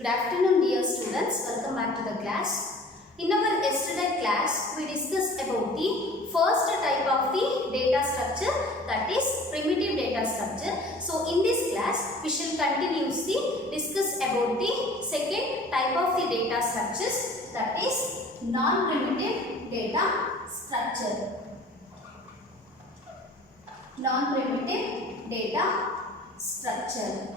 Good afternoon dear students, welcome back to the class. In our yesterday class, we discussed about the first type of the data structure, that is primitive data structure. So in this class, we shall continuously discuss about the second type of the data structures, that is non-primitive data structure. Non-primitive data structure.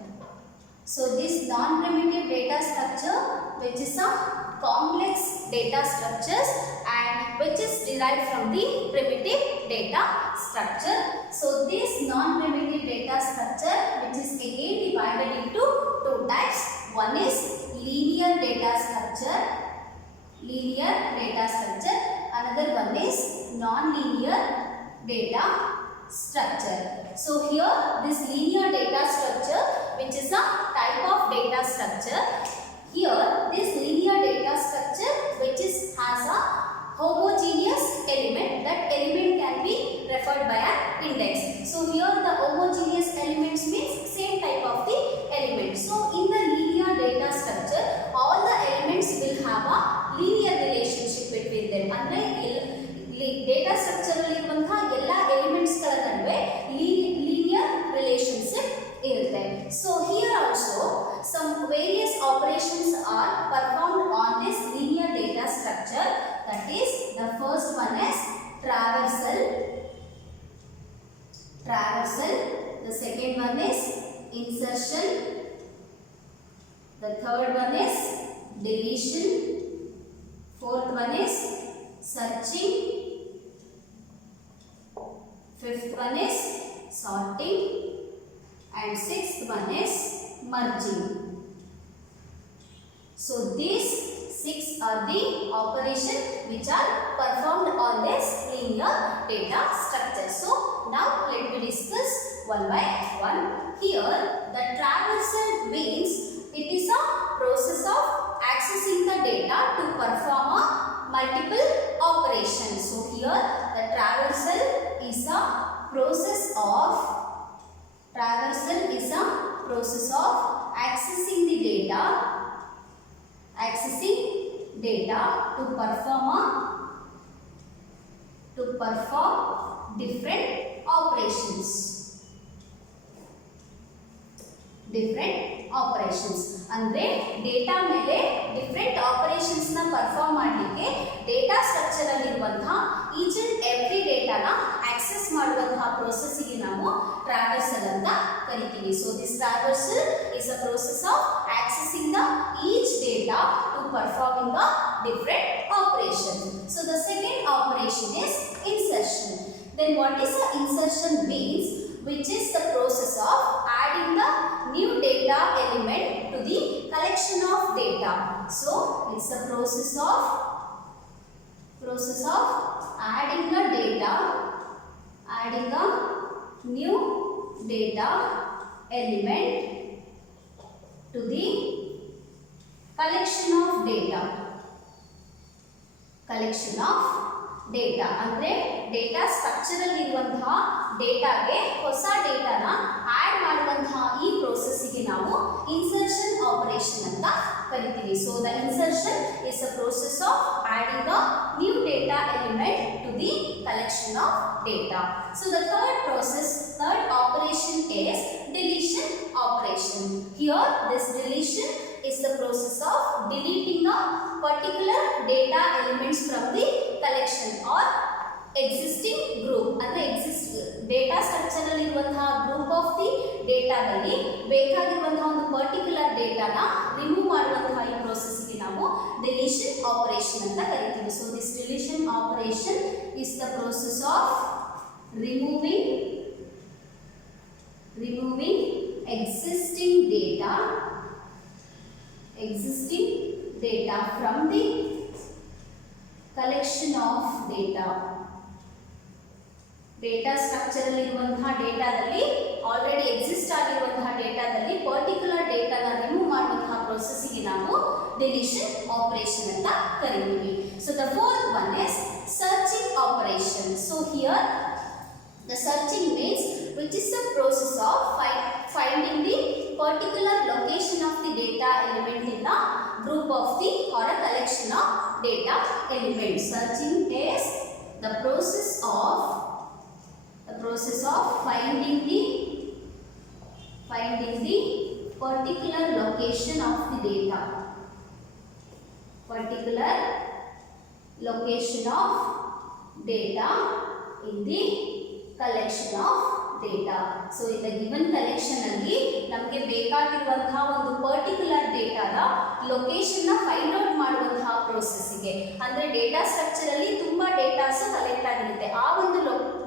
So this non-primitive data structure, which is a complex data structures and which is derived from the primitive data structure. So this non-primitive data structure, which is again divided into two types. One is linear data structure. Another one is non-linear data structure. So here this linear data structure, which is a type of data structure. Here this linear data structure which has a homogeneous element. That element can be referred by an index. So here the homogeneous elements means same type of the element. So in the linear data structure, all the elements will have a linear relationship between them. Andre data structure ಇರುವಂತಹ ಎಲ್ಲ elements ಗಳ ನಡುವೆ linear relationship ಇರುತ್ತೆ. So here also some various operations are performed on this linear data structure. That is, the first one is traversal. The second one is insertion. The third one is deletion. Fourth one is searching. Fifth one is sorting, and sixth one is merging. So these six are the operations which are performed on this linear data structure. So now let me discuss one by one. Here the traversal means it is a process of accessing the data to perform a multiple operations. So here the traversal is a process of accessing the data to perform different operations. ಅಂದ್ರೆ data ಮೇಲೆ different operations ನ perform ಮಾಡಲಿಕ್ಕೆ data structure ಅಲ್ಲಿ ಇರುವಂತಹ each and every ಡೇಟಾನ access ಮಾಡುವಂತಹ process ಗೆ ನಾವು ಟ್ರಾವರ್ಸಲ್ ಅಂತ ಕರಿತೀವಿ. So this traversal is a process of accessing the each data to performing a different operation. So the second operation is insertion. Then what is the insertion means, which is the process of adding the new data element to the collection of data. So it's the process of adding a new data element to the collection of data. ಅಂದ್ರೆ data structure ಅಲ್ಲಿ ಇರುವಂತಹ ಡೇಟಾಗೆ ಹೊಸ ಡೇಟಾನ add ಮಾಡುವಂತಹ ಈ process ಗೆ ನಾವು insertion operation ಅಂತ ಕರಿತೀವಿ. So the insertion is a process of adding a new data element to the collection of data. So the third operation is deletion operation. Here this deletion is the process of deleting a particular data elements from the collection or existing group. ಅಂದ್ರೆ data structure ಅಲ್ಲಿ ಇರುವಂತಹ group of the ಡೇಟಾದಲ್ಲಿ ಬೇಕಾಗಿರುವಂತಹ ಒಂದು particular ಡೇಟಾನ remove ಮಾಡುವಂತಹ ಈ process ಗೆ ನಾವು ಡಿಲೀಷನ್ ಆಪರೇಷನ್ ಅಂತ ಕರಿತೀವಿ. So this deletion operation is the process of removing existing data from the collection of data. Data structure ಅಲ್ಲಿ ಇರುವಂತಹ ಡೇಟಾದಲ್ಲಿ ಆಲ್ರೆಡಿ ಎಕ್ಸಿಸ್ಟ್ ಆಗಿರುವಂತಹ ಡೇಟಾದಲ್ಲಿ ಪರ್ಟಿಕ್ಯುಲರ್ ಡೇಟಾನ ರಿಮೂವ್ ಮಾಡುವಂತಹ ಪ್ರೋಸೆಸ್ ಗೆ ನಾವು ಡಿಲೀಷನ್ ಆಪರೇಷನ್ ಅಂತ ಕರೀತೀವಿ. So the fourth one is searching operation. So here the searching means which is the process of finding the particular location of the data element in the of the or a collection of data elements. Searching is the process of finding the particular location of the data. Particular location of data in the collection of data. So in the given collection ಅಲ್ಲಿ ನಮಗೆ ಬೇಕಾಗಿರುವಂತಹ ಒಂದು particular ಡೇಟಾದ location ನ find out ಮಾಡುವಂತಹ process ಗೆ, ಅಂದ್ರೆ data structure ಅಲ್ಲಿ ತುಂಬಾ ಡೇಟಾಸ್ ಕಲೆಕ್ಟ್ ಆಗಿರುತ್ತೆ. ಆ ಒಂದು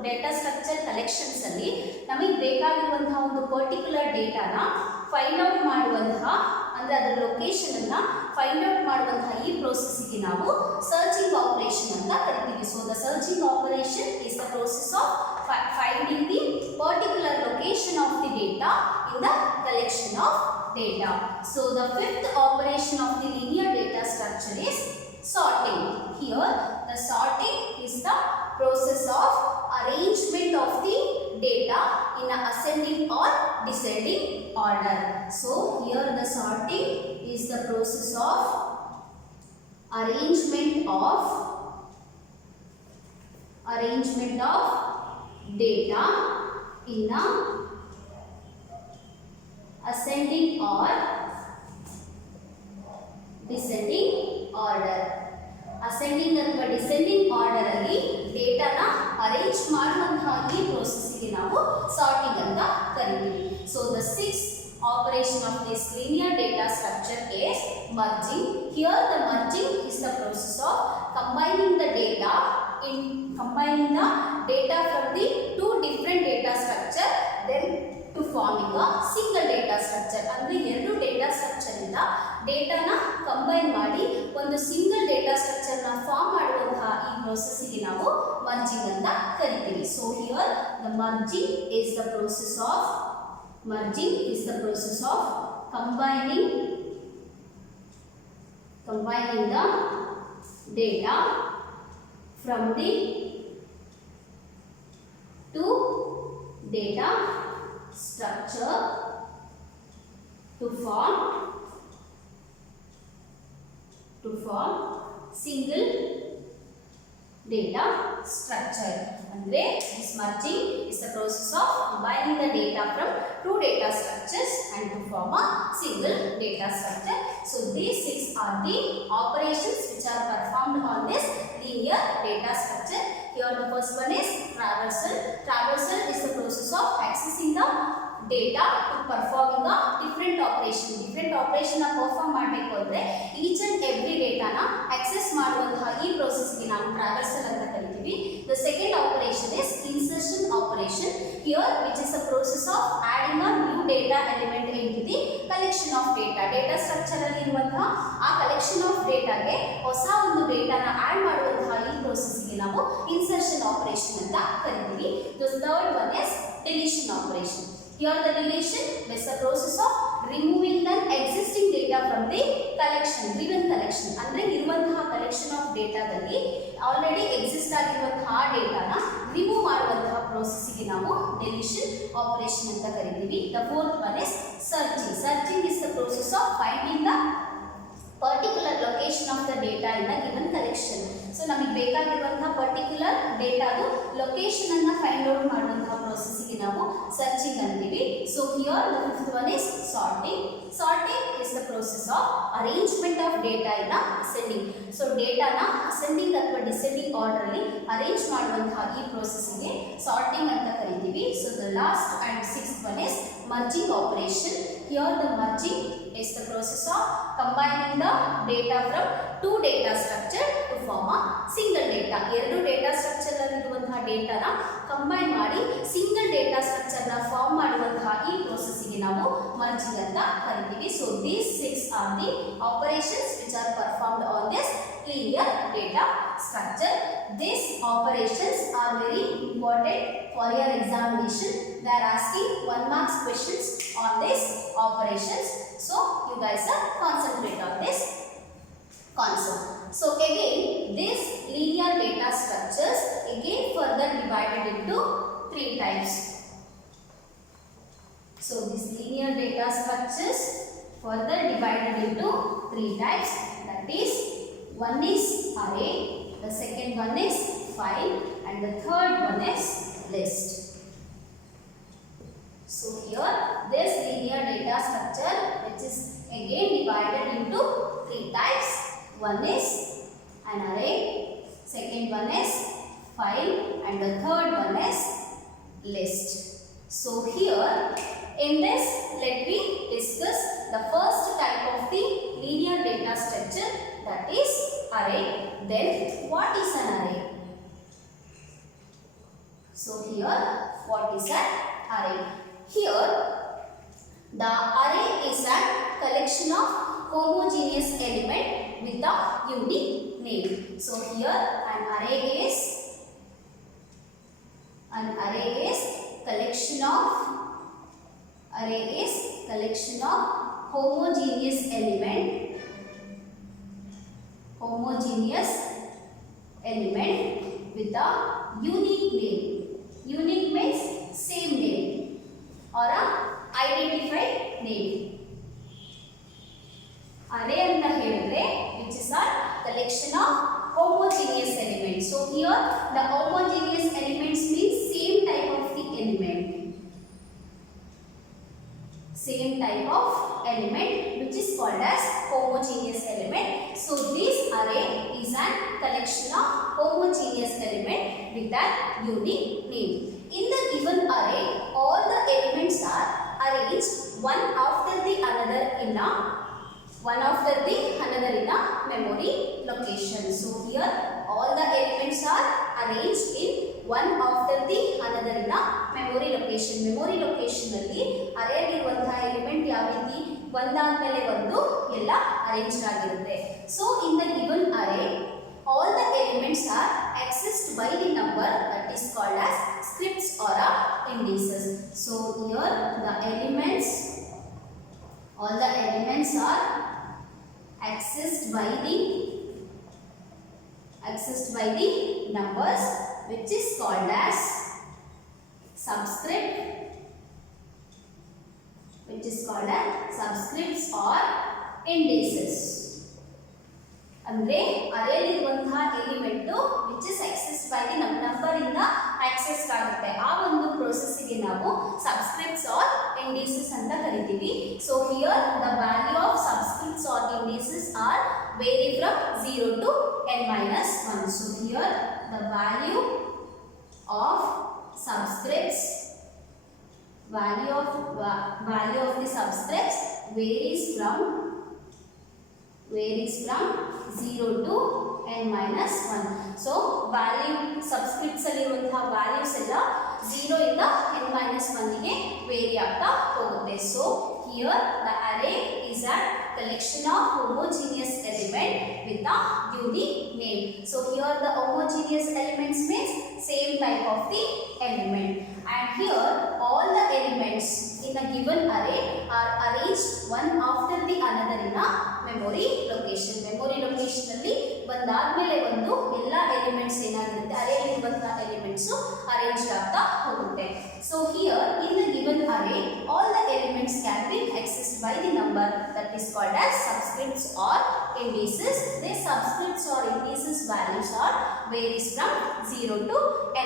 ಡೇಟಾ ಸ್ಟ್ರಕ್ಚರ್ ಕಲೆಕ್ಷನ್ಸ್ ಅಲ್ಲಿ ನಮಗೆ ಬೇಕಾಗಿರುವಂತಹ ಒಂದು ಪರ್ಟಿಕ್ಯುಲರ್ ಡೇಟಾನ ಫೈಂಡ್ ಔಟ್ ಮಾಡುವಂತಹ, ಅಂದ್ರೆ ಅದರ ಲೊಕೇಶನ್ ಅನ್ನ ಫೈಂಡ್ ಔಟ್ ಮಾಡುವಂತಹ ಈ ಪ್ರೋಸೆಸ್ ಗೆ ನಾವು ಸರ್ಚಿಂಗ್ ಆಪರೇಷನ್ ಅಂತ ಕರಿತೀವಿ. So the searching operation is the process of finding the particular location of the data in the collection of data. So the fifth operation of the linear data structure is sorting. Here the sorting is the process of arrangement of the data in a ascending or descending order. So here the sorting is the process of arrangement of data in a ascending or descending order. Ascending ಅಥವಾ descending order ಅಲ್ಲಿ ಡೇಟಾನ arrange ಮಾಡುವಂತಹ ಈ process ಗೆ ನಾವು sorting ಅಂತ ಕರಿತೀವಿ. So the sixth operation of this linear data structure is merging. Here the merging is the process of combining the data from the two different data structure then to forming a single data structure. ಅಂದ್ರೆ ಎರಡು data structure ಇಂದ ಡೇಟಾನ combine ಮಾಡಿ ಒಂದು single data structure ನ form ಮಾಡುವಂತಹ ಈ process ಗೆ ನಾವು ಮರ್ಜಿಂಗ್ ಅಂತ ಕರಿತೀವಿ. So here the merging is the process of combining the data from the two data structure to form single data structure. Andre this merging is the process of combining the data from two data structures and to form a single data structure. So these six are the operations which are performed on this linear data structure. Here the first one is traversal. Traversal is the process of accessing the data to performing a different operation na perform ಮಾಡಬೇಕು ಅಂದ್ರೆ each and every data na access ಮಾಡುವಂತಹ ಈ process ಗೆ ನಾವು traversal ಅಂತ ಕರಿತೀವಿ. The second operation is insertion operation. Here which is a process of adding a new data element into the collection of data. Data structure ಅಲ್ಲಿ ಇರುವಂತಹ ಆ collection of data ಗೆ ಹೊಸ ಒಂದು ಡೇಟಾ ನ ಆಡ್ ಮಾಡುವಂತಹ ಈ process ಗೆ ನಾವು insertion operation ಅಂತ ಕರಿತೀವಿ. The third one is deletion operation. Here the deletion is the process of removing the existing data from the collection, given collection. ಅಂದ್ರೆ ಇರುವಂತಹ collection of data ದಲ್ಲಿ ಆಲ್ರೆಡಿ ಎಕ್ಸಿಸ್ಟ್ ಆಗಿರುವಂತಹ ಡೇಟಾ ನ remove ಮಾಡುವಂತಹ process ಗೆ ನಾವು deletion operation ಅಂತ ಕರಿತೀವಿ. The fourth one is searching. Searching is the process of finding the particular location of the data in the given collection. So ನಮಗೆ ಬೇಕಾಗಿರುವಂತಹ ಪರ್ಟಿಕ್ಯುಲರ್ ಡೇಟಾದು ಲೊಕೇಶನ್ ಅನ್ನು ಫೈಂಡ್ ಔಟ್ ಮಾಡುವಂತಹ ಪ್ರೋಸೆಸ್ ಗೆ ನಾವು ಸರ್ಚಿಂಗ್ ಅಂತೀವಿ. So here the fifth one is sorting. Sorting is the process of arrangement of data in ascending. So ಡೇಟಾನ ascending ಅಥವಾ ಡಿಸೆಂಡಿಂಗ್ ಆರ್ಡರ್ ಅಲ್ಲಿ ಅರೇಂಜ್ ಮಾಡುವಂತಹ ಈ ಪ್ರೋಸೆಸ್ ಗೆ ಸಾರ್ಟಿಂಗ್ ಅಂತ ಕರಿತೀವಿ. So the last and sixth one is merging operation. Here the merging is the process of combining the data from two data structure to form a single data. ಎರಡು data structure ಅಲ್ಲಿ ಇರುವಂತಹ ಡೇಟಾನ combine ಮಾಡಿ single data structure ನ form ಮಾಡುವಂತಹ ಈ process ಗೆ ನಾವು merging ಅಂತ ಕರಿತೀವಿ. So these six are the operations which are performed on this linear data structure. These operations are very important for your examination. They are asking 1 mark questions on these operations. So you guys are concentrate on this concept. So again these linear data structures again further divided into 3 types. So these linear data structures further divided into 3 types. That is, one is array, the second one is file, and the third one is list. So here this linear data structure, which is again divided into three types. One is an array, second one is file, and the third one is list. So here in this, let me discuss the first type of the linear data structure, that is array. Then what is an array? So here what is an array? Here the array is a collection of homogeneous element with a unique name. So here an array is collection of homogeneous element with a unique name. Unique means same name or a identified name. Array anta helidre which is a collection of homogeneous elements. So here the homogeneous elements means same type of the element. Same type of element which is called as homogeneous element. So this array is a collection of homogeneous element with that unique name. In the given array, all the elements are arranged one after the another in a memory location. So here all the elements are arranged in one after the another in a memory location. Memory location alli array iruvanತಹ element ಯಾವ ರೀತಿ ಒಂದಾದ್ಮೇಲೆ ಒಂದು ಎಲ್ಲ arranged ಆಗಿರುತ್ತೆ. So in the given array, all the elements are accessed by the number that is called as scripts or indices. So here all the elements are accessed by the numbers which is called as subscripts or indices. ಅಂದ್ರೆ ಅರೇ ಇರುವಂತಹ element which is accessed by the number ಇಂದ access ಆಗುತ್ತೆ. ಆ ಒಂದು process ಗೆ ನಾವು subscripts or indices ಅಂತ ಕರಿತೀವಿ. So here the value of subscripts or indices are vary from 0 to n minus 1. So here the value of subscripts the subscripts varies from 0 to n minus 1. So value subscripts ಅಲ್ಲಿ ಇರುವಂತಹ values ಎಲ್ಲ 0 ಇಂದ n minus 1 ಗೆ very ಆಗ್ತಾ ಹೋಗುತ್ತೆ. So here the array is a collection of homogeneous element with a unique name. So here the homogeneous elements means same type of the element, and here all the elements in a given array are arranged one after the another in a memory location. Memory location ಅಲ್ಲಿ ಒಂದಾದ್ಮೇಲೆ ಒಂದು ಎಲ್ಲ elements ಏನಾಗಿರುತ್ತೆ array ಇರುವಂತಹ elements arrange ಆಗ್ತಾ ಹೋಗುತ್ತೆ. So here in the given array all the elements can be accessed by the number that is called as subscripts or indices. These subscripts or indices values are varies from 0 to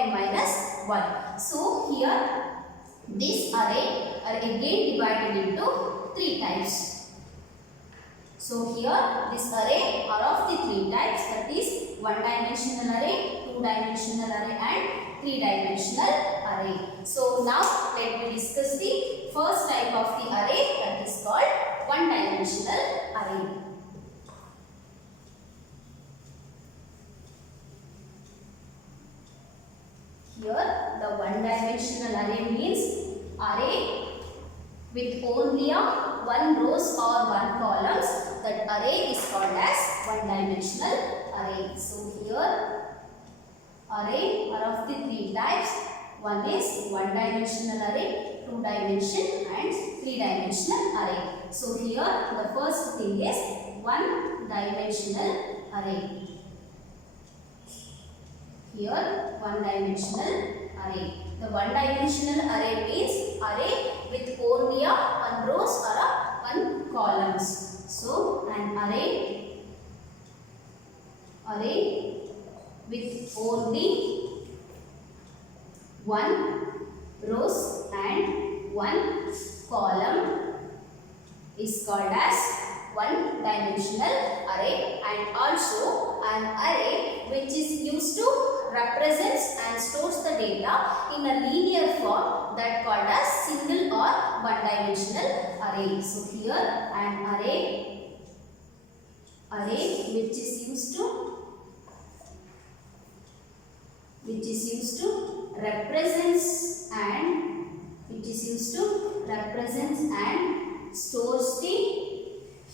n minus 1. So here this array are again divided into three types. So here this array are of the three types, that is one dimensional array, two dimensional array and three dimensional array. So now let me discuss the first type of the array, that is called one dimensional array. Here the one dimensional array means array with only one rows or one columns. That array is called as one dimensional array. So here array are of the three types. One is one dimensional array, two dimension and three dimensional array. So here the first thing is one dimensional array. Here one dimensional array. The one dimensional array means array with only one rows or one columns. So an array one rows and one column is called as one dimensional array, and also an array which is used to represents and stores the data in a linear form that called as single or one dimensional array. So here an array which is used to represents and stores the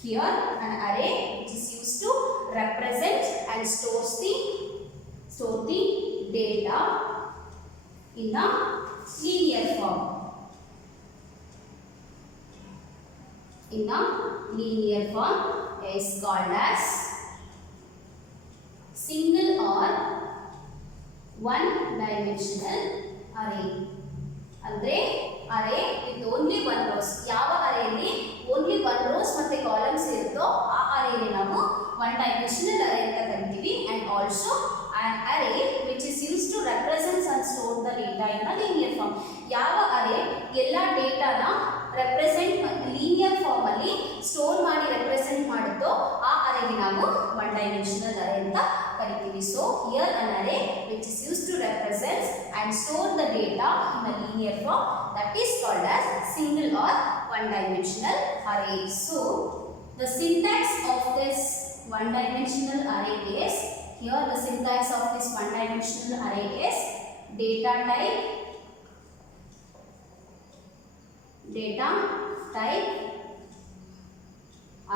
here an array which is used to represent and store the data in a linear form. Is called as single or one dimensional array. ಅಂದ್ರೆ array with only one rows. ಯಾವ arrayಲಿ only one rows ಮತ್ತೆ columns ಇರುತ್ತೋ ಆ arrayಲಿ ನಾವು one dimensional array ಅಂತ ಕರಿತೀವಿ. And also an array which is used to represent and store the data in a linear form. ಯಾವ array ಎಲ್ಲ ಡೇಟಾನ ರೆಪ್ರೆಸೆಂಟ್ ಲೀನಿಯರ್ ಫಾರ್ಮ್ ಅಲ್ಲಿ ಸ್ಟೋರ್ ಮಾಡಿ ರೆಪ್ರೆಸೆಂಟ್ ಮಾಡುತ್ತೋ ಆ ಅರೇಗೆ ನಾವು ಒನ್ ಡೈಮೆನ್ಷನಲ್ ಅರೇ ಅಂತ ಕರಿತೀವಿ. So here an array which is used to represent and store the data in a linear form that is called as single or one dimensional array. So the syntax of this one dimensional array is here the syntax of this one dimensional array is data type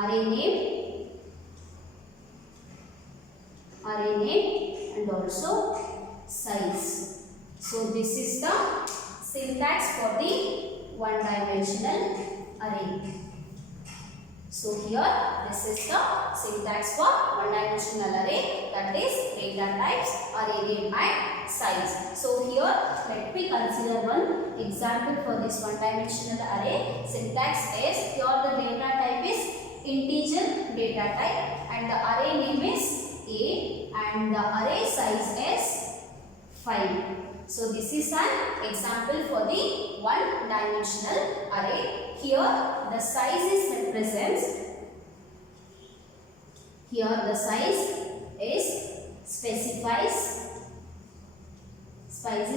array name and also size. So this is the syntax for the one dimensional array. So here this is the syntax for one dimensional array, that is data types, array name and size. So here let me consider one example for this one dimensional array. Syntax is here the data type is integer data type and the array name is A and the array size is 5. So this is an example for the one dimensional array. Here the size is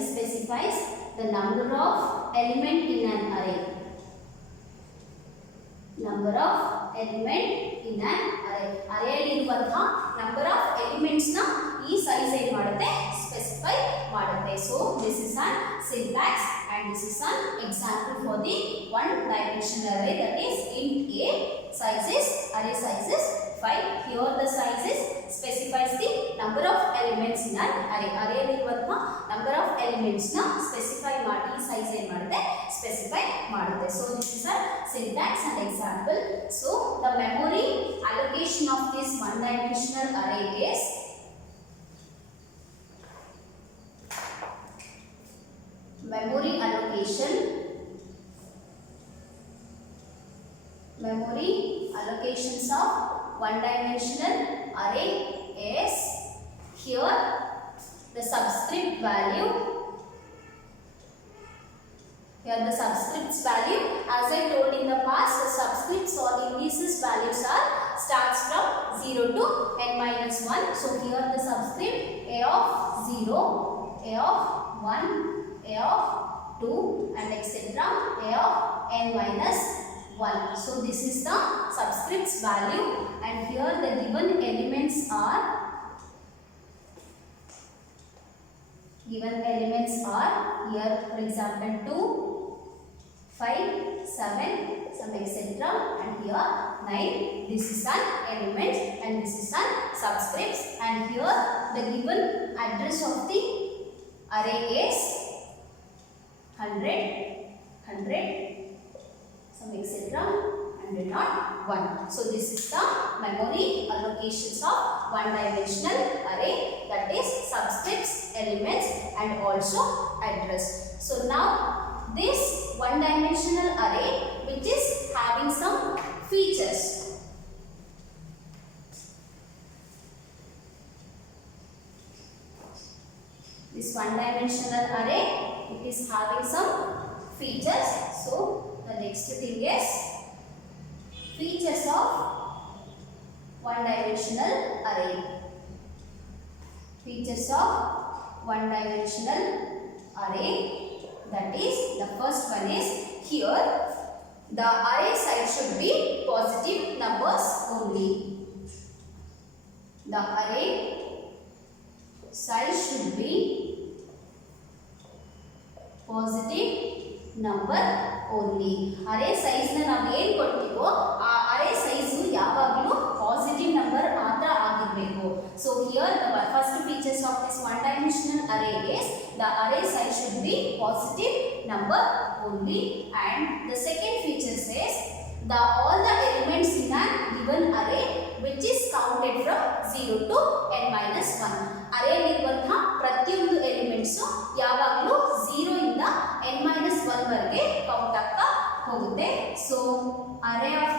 specifies the number of element in an array. Array ಇರುವಂತಹ number of elements ನ ಈ size ಏನು ಮಾಡುತ್ತೆ specify ಮಾಡುತ್ತೆ. So this is an syntax and this is an example for the one dimensional array, that is int A, array size is 5. Here the size is specifies the number of elements in an array. Array ಇರುವಂತಹ number of elements ನ specify ಮಾಡಿ size ಏನು ಮಾಡುತ್ತೆ specify ಮಾಡುತ್ತೆ. So this is a syntax and example. So the memory allocation of this one dimensional array is memory allocations of one dimensional array is here the subscript value. Here the subscripts value, as I told in the past, the subscripts or indices values are starts from 0 to n minus 1. So here the subscript a of 0, a of 1, a of 2 and etc. a of n minus 1. So this is the subscripts value and here the given elements are here for example 2, 5, 7, some etc. and here 9. This is an element and this is an subscripts, and here the given address of the array is 100, some etc. and not 1. So this is the memory allocations of one dimensional array, that is subscripts, elements and also address. So now this one dimensional array which is having some features. This one dimensional array, it is having some features. So the next thing is features of one-dimensional array. Features of one-dimensional array, that is, the first one is here the array size should be positive numbers only. The array size should be positive number only. Array size na ನಾವು ಏನು ಕೊಡ್ತೀವೋ ಆ array size ಯಾವಾಗಲೂ positive number ಮಾತ್ರ ಆಗಿರಬೇಕು. So here the first features of this one dimensional array is the array size should be positive number only, and the second feature says the all the elements in a given array which is counted from 0 to n minus 1. array ಇರುವಂತಹ ಪ್ರತಿಯೊಂದು elements ಯಾವಾಗಲೂ 0 ಇಂದ n minus 1 ವರೆಗೆ count ಆಗ್ತಾ ಹೋಗುತ್ತೆ. So array of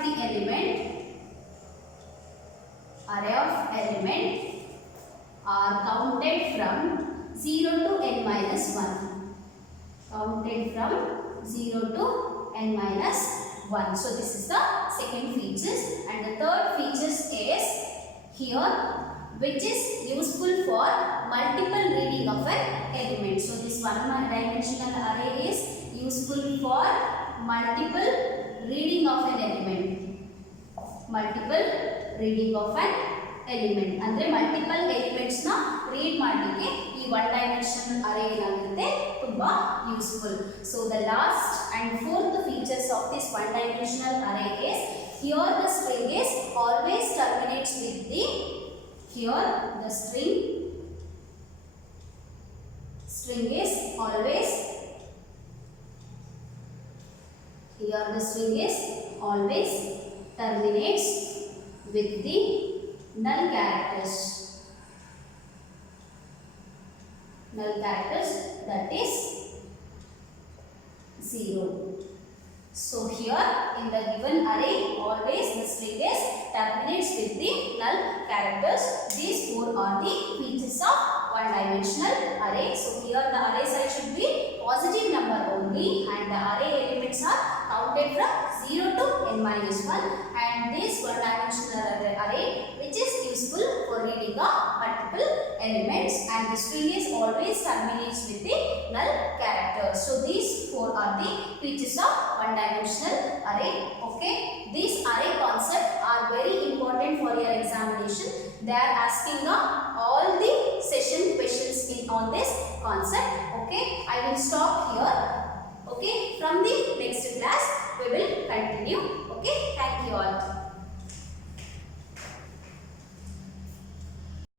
element are counted from 0 to n minus 1. Counted from 0 to n minus 1. So this is the second features, and the third features is here which is useful for multiple reading of an element. So this one dimensional array is useful for multiple reading of an element. Multiple reading of an element ಅಂದ್ರೆ multiple elements ನ read ಮಾಡಲಿಕ್ಕೆ ಈ one dimensional array ಏನಾಗುತ್ತೆ ತುಂಬಾ useful. So the last and fourth features of this one dimensional array is here the string is always terminates with the here the string is always here the string is always terminates with the null characters. Null characters, that is 0. So here in the given array always the string is terminates with the null characters. These four are the features of one dimensional array. So here the array size should be positive number only, and the array elements are counted from 0 to n minus 1, and this one dimensional array which is useful for reading of multiple elements, and the string is always terminates with the null characters. So these four are the features of one dimensional array. Okay, these array concepts are very important for your examination. They are asking all the session questions on this concept. Okay, I will stop here. Okay, from the next class we will continue. Okay, thank you all.